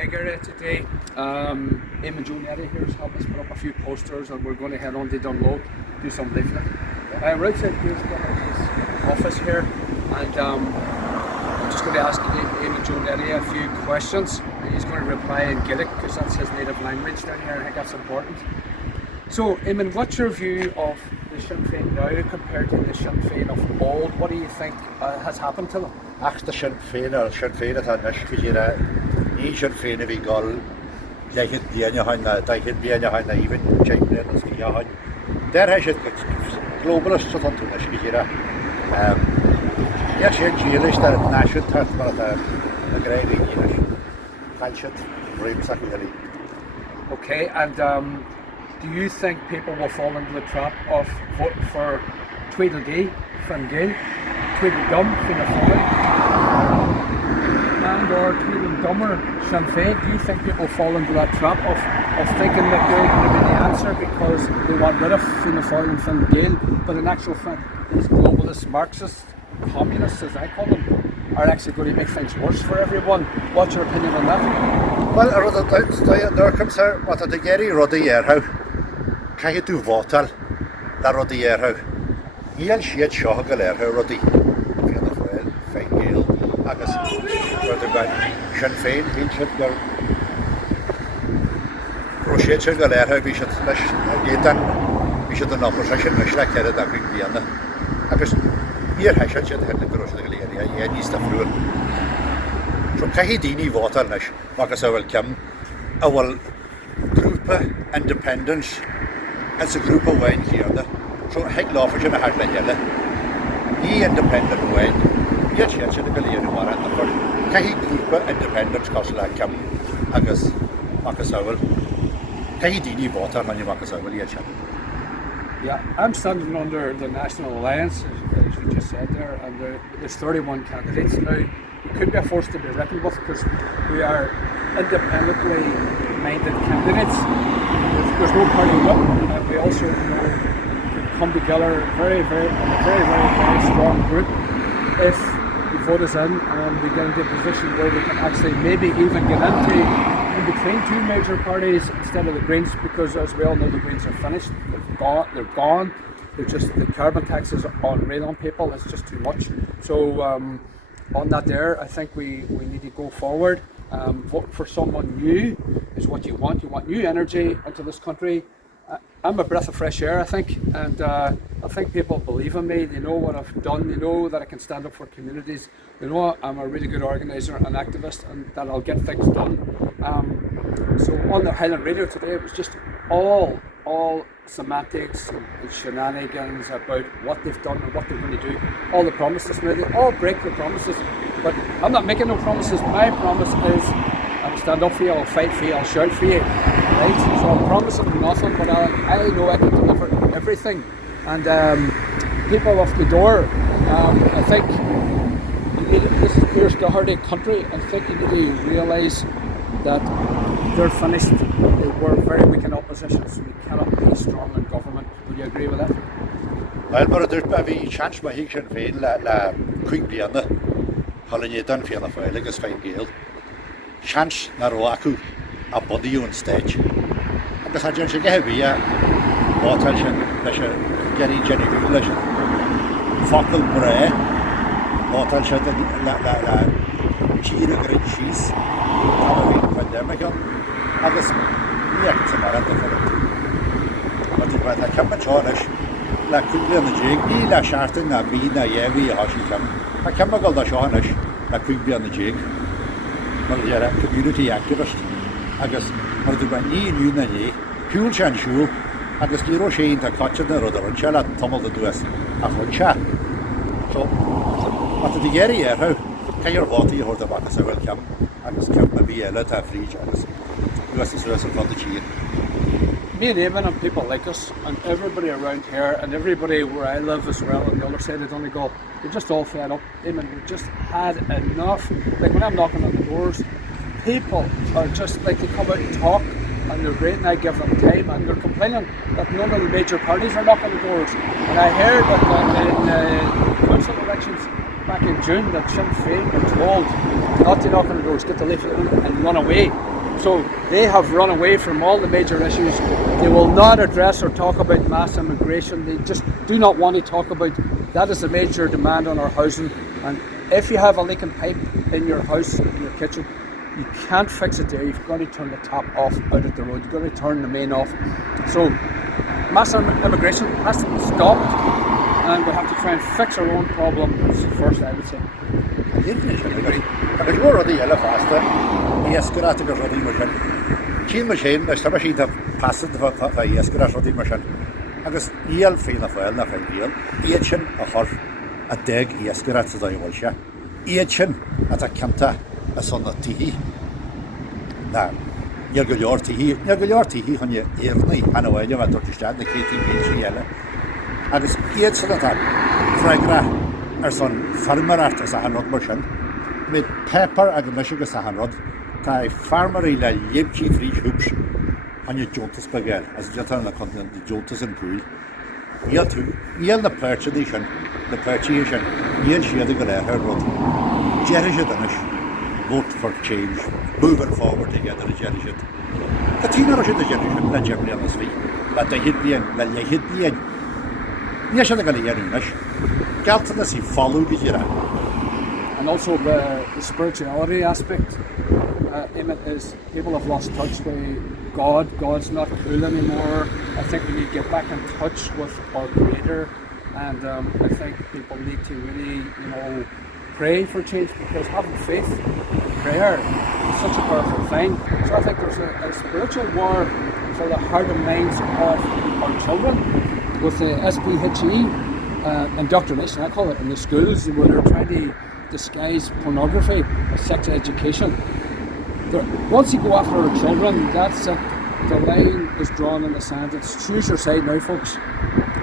Bunbeg area today. Eamonn Joe Neddy here has helped us put up a few posters, and we're going to head on to Dungloe, do some leafleting. We're outside his office here, and I'm just going to ask Eamonn Joe Neddy a few questions. He's going to reply in Gaelic because that's his native language down here, and I think that's important. So, Eamonn, what's your view of the Sinn Féin now compared to the Sinn Féin of old? What do you think has happened to them? The Sinn Féin atá niscíre ní Sinn Féin a bhí gáil leichead blianaithe daichead blianaithe even James Brennan sciáin. There has it globalist sort of niscíre. Yes, you're Jewish that national threat, but a great English. Culture, dreams, actually. Okay, and do you think people will fall into the trap of voting for Tweedledee from Gael, Tweedledum Fianna Fáil, and or Tweedledummer Sinn Féin? Do you think people fall into that trap of thinking that they're going to be the answer because they want rid of Fianna Fáil and Fine Gael, but in actual fact these globalist Marxists, communists as I call them, are actually going to make things worse for everyone? What's your opinion on that? Well, there comes here, what the Gary Roddy how can you do votal? La Roddy how Ian Sheet Shaw Galer, how Roddy Fianna Fáil, Fine Gael, Agus, Roddy by Sinn Féin, he should go Rochette should Galer, how we should get done, we should an opposition, we should like that we be on the Agus, here I should have the gross area, yeah, needs the fluid. So Kahidini water Nash, Marcus will come our group independence as a group of wine here. So heck lawful in a hard like yellow. He independent wine, yet she should be in one and the first. Kahi group independence cause like come Agus Marcus will Kahidini water when you Marcus will yet. Yeah, I'm standing under the National Alliance, as you just said there, and there's 31 candidates now. We could be a force to be reckoned with because we are independently minded candidates. There's no party whip, and we also come together very strong group if the vote is in and we get into a position where we can actually maybe even get into in between two major parties instead of the Greens, because as we all know the Greens are finished, they're gone. They're just, the carbon tax is unreal on people, it's just too much. So on that there, I think we need to go forward. Vote for someone new is what you want. You want new energy into this country. I'm a breath of fresh air, I think, and I think people believe in me. They know what I've done. They know that I can stand up for communities. They know I'm a really good organiser and activist, and that I'll get things done. So on the Highland Radio today, it was just all semantics and shenanigans about what they've done and what they're going to do. All the promises, now they all break the promises, but I'm not making no promises. My promise is I'll stand up for you, I'll fight for you, I'll shout for you, right? So I'm promising nothing, but I know I can deliver everything. And people off the door, I think this is Pierce Doherty country. I think you need to realise that they're finished. They were very weak in opposition, so we cannot be strong in government. Would you agree with that? Well, but there's maybe a chance by Sinn Féin la quick bliana, Holland done Fianna Fáil agus Fine Gael. Chance na roacu a body on stage. Agus a gente get heavy water shin Gary Jenny English. Focal bray. Water shin la cheese great cheese. Pandemic. Agus yeah, it's a marathon. But if I come and challenge la quickly on the jig, ni la sharten na be na yevi hashi come. I come and go the challenge la quickly on the jig. But you're a community activist. Agus mar du ban ni nu na ye. Fuel chan shul. Agus giro shein ta catch the road and chala tomal the duas. A funcha. So what the Gary here how can your water you hold the back as I will come. Agus come maybe a lot of free agus. Because it's result of the cheat. Me and Eamonn and people like us, and everybody around here, and everybody where I live as well, on the other side of Donegal, they're just all fed up. Eamonn, we've just had enough. Like when I'm knocking on the doors, people are just like, they come out and talk, and they're great, and I give them time, and they're complaining that none of the major parties are knocking the doors. And I heard that in council elections, back in June that Sinn Féin were told not to knock on the doors, get the leaflet and run away. So they have run away from all the major issues. They will not address or talk about mass immigration. They just do not want to talk about that. Is a major demand on our housing. And if you have a leaking pipe in your house, in your kitchen, you can't fix it there. You've got to turn the tap off out at the road. You've got to turn the main off. So mass immigration has to be stopped, and we have to try and fix our own problems first, I would say. And there's more ruddy yellow faster. Yes, good after the ruddy machine. Keen machine, there's some machine that passes the yes, good after ruddy machine. I guess yell feel of well, nothing yell. Eachin a horse, a dig, yes, good after the Walsha. Eachin at a canta, a son of tea. Now, you're good your tea, when you early, and away you went to stand the KTV yellow. And it's Eachin at that. Fragra. Son farmer at as a hanrod machine, made pepper and Michigan a hanrod, tie farmer in a libchi free hoops, and you joltus bagel, as you turn the continent, the joltus and pool. Yell too, yell the purchasation, yell she had the her road. Jerry vote for change, moving forward together, Jerry should. The teen should the generation, the generally on the street, but they hit the end, then you hit the end. Yes, I'm going to hear English. Galtoness, he followed it, and also the spirituality aspect. Eamonn, is people have lost touch with God. God's not cool anymore. I think we need to get back in touch with our Creator, and I think people need to really, pray for change, because having faith in prayer is such a powerful thing. So I think there's a spiritual war for the heart and minds of our children with the SPHE. Indoctrination, I call it, in the schools, where they're trying to disguise pornography as sex education. Once you go after our children, that's it. The line is drawn in the sand. It's choose your side now, folks.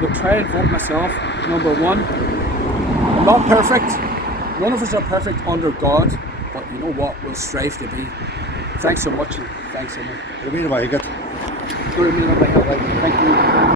We'll try and vote myself, number one. I'm not perfect. None of us are perfect under God, but you know what? We'll strive to be. Thanks so much, and thanks, Eamonn. I mean, I get. Thank you.